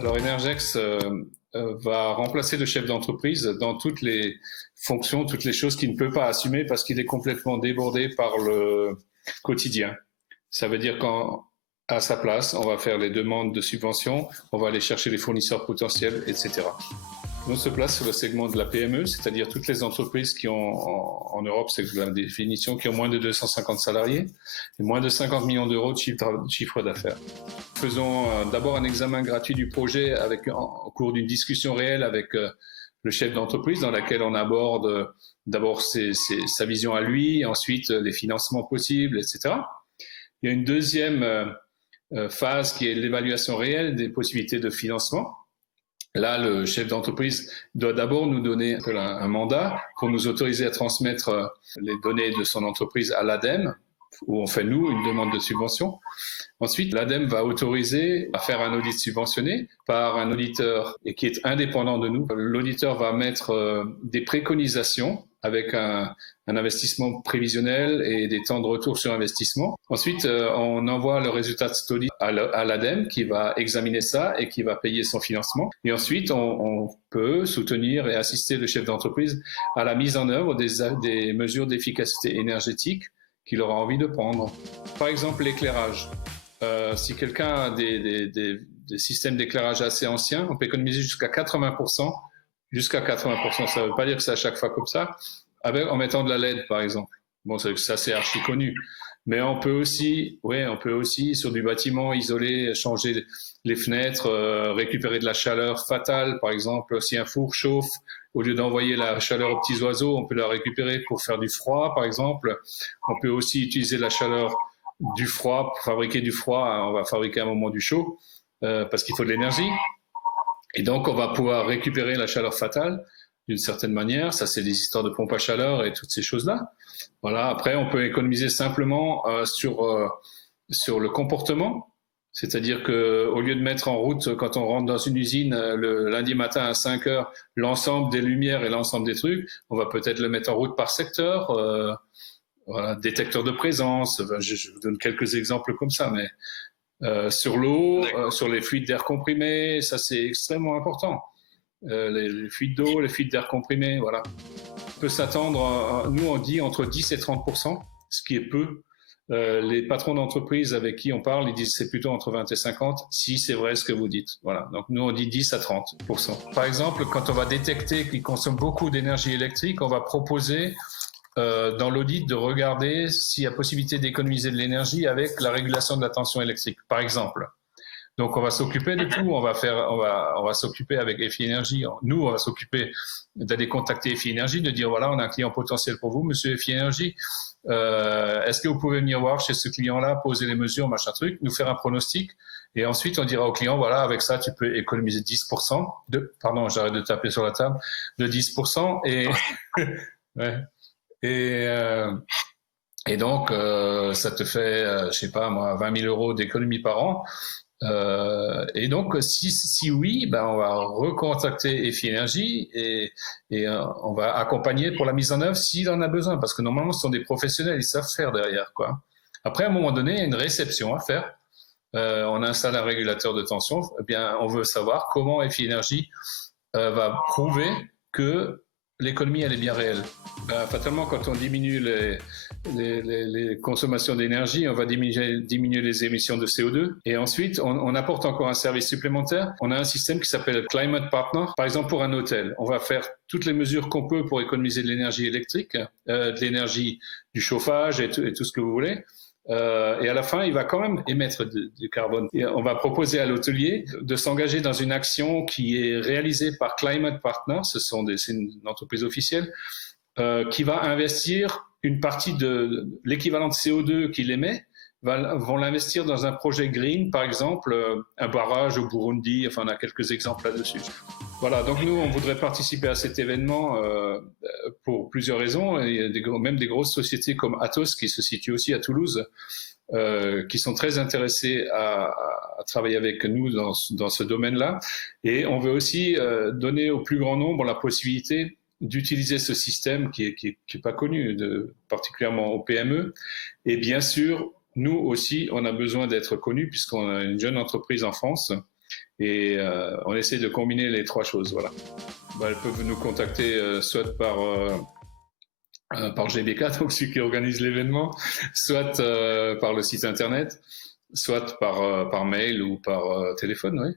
Alors Energex va remplacer le chef d'entreprise dans toutes les fonctions, toutes les choses qu'il ne peut pas assumer parce qu'il est complètement débordé par le quotidien. Ça veut dire qu'à sa place, on va faire les demandes de subventions, on va aller chercher les fournisseurs potentiels, etc. On se place sur le segment de la PME, c'est-à-dire toutes les entreprises qui ont, en Europe, c'est la définition, qui ont moins de 250 salariés et moins de 50 millions d'euros de chiffre d'affaires. Faisons d'abord un examen gratuit du projet au cours d'une discussion réelle avec le chef d'entreprise dans laquelle on aborde d'abord sa vision à lui, ensuite les financements possibles, etc. Il y a une deuxième phase qui est l'évaluation réelle des possibilités de financement. Là, le chef d'entreprise doit d'abord nous donner un mandat pour nous autoriser à transmettre les données de son entreprise à l'ADEME, où on fait, nous, une demande de subvention. Ensuite, l'ADEME va autoriser à faire un audit subventionné par un auditeur et qui est indépendant de nous. L'auditeur va mettre des préconisations avec un investissement prévisionnel et des temps de retour sur investissement. Ensuite, on envoie le résultat de cet audit à l'ADEME qui va examiner ça et qui va payer son financement. Et ensuite, on peut soutenir et assister le chef d'entreprise à la mise en œuvre des mesures d'efficacité énergétique qu'il aura envie de prendre. Par exemple, l'éclairage. Si quelqu'un a des systèmes d'éclairage assez anciens, on peut économiser jusqu'à 80%. Jusqu'à 80%, ça ne veut pas dire que c'est à chaque fois comme ça, en mettant de la LED, par exemple. Bon, ça c'est archi connu. Mais on peut aussi, sur du bâtiment, isoler, changer les fenêtres, récupérer de la chaleur fatale, par exemple. Si un four chauffe, au lieu d'envoyer la chaleur aux petits oiseaux, on peut la récupérer pour faire du froid, par exemple. On peut aussi utiliser la chaleur du froid pour fabriquer du froid. On va fabriquer à un moment du chaud, parce qu'il faut de l'énergie. Et donc, on va pouvoir récupérer la chaleur fatale d'une certaine manière. Ça, c'est des histoires de pompe à chaleur et toutes ces choses-là. Voilà. Après, on peut économiser simplement sur le comportement. C'est-à-dire qu'au lieu de mettre en route, quand on rentre dans une usine le lundi matin à 5 heures, l'ensemble des lumières et l'ensemble des trucs, on va peut-être le mettre en route par secteur. Voilà, détecteur de présence. Je vous donne quelques exemples comme ça, mais sur l'eau, sur les fuites d'air comprimé, ça c'est extrêmement important. Les fuites d'eau, les fuites d'air comprimé, voilà. On peut s'attendre, nous on dit entre 10 et 30%, ce qui est peu. Les patrons d'entreprise avec qui on parle, ils disent c'est plutôt entre 20 et 50, si c'est vrai ce que vous dites. Voilà. Donc nous on dit 10 à 30%. Par exemple, quand on va détecter qu'ils consomment beaucoup d'énergie électrique, on va proposer dans l'audit de regarder s'il y a possibilité d'économiser de l'énergie avec la régulation de la tension électrique, par exemple. Donc on va s'occuper de tout, on va s'occuper avec EFI Énergie. Nous, on va s'occuper d'aller contacter EFI Énergie, de dire voilà, on a un client potentiel pour vous, monsieur EFI Énergie. Est-ce que vous pouvez venir voir chez ce client-là, poser les mesures, machin truc, nous faire un pronostic, et ensuite on dira au client voilà, avec ça tu peux économiser 10%, pardon, j'arrête de taper sur la table, de 10%, et ouais. Et donc, ça te fait, je sais pas moi, 20 000 euros d'économie par an. Et donc, si oui, ben on va recontacter EFI Énergie et on va accompagner pour la mise en œuvre s'il en a besoin, parce que normalement, ce sont des professionnels, ils savent faire derrière, quoi. Après, à un moment donné, il y a une réception à faire. On installe un régulateur de tension. Eh bien, on veut savoir comment EFI Énergie va prouver que l'économie, elle est bien réelle. Fatalement, quand on diminue les consommations d'énergie, on va diminuer les émissions de CO2. Et ensuite, on apporte encore un service supplémentaire. On a un système qui s'appelle Climate Partner. Par exemple, pour un hôtel, on va faire toutes les mesures qu'on peut pour économiser de l'énergie électrique, de l'énergie du chauffage et tout ce que vous voulez. Et à la fin, il va quand même émettre du carbone. Et on va proposer à l'hôtelier de s'engager dans une action qui est réalisée par Climate Partners, c'est une entreprise officielle, qui va investir une partie de l'équivalent de CO2 qu'il émet, vont l'investir dans un projet green, par exemple, un barrage au Burundi, enfin on a quelques exemples là-dessus. Voilà, donc nous, on voudrait participer à cet événement pour plusieurs raisons. Il y a même des grosses sociétés comme Atos, qui se situe aussi à Toulouse, qui sont très intéressés à travailler avec nous dans ce domaine-là. Et on veut aussi donner au plus grand nombre la possibilité d'utiliser ce système qui est pas connu, particulièrement aux PME. Et bien sûr, nous aussi, on a besoin d'être connus puisqu'on a une jeune entreprise en France. Et on essaie de combiner les trois choses, voilà. Elles peuvent nous contacter soit par GBK, donc celui qui organise l'événement, soit par le site internet, soit par mail ou par téléphone, oui.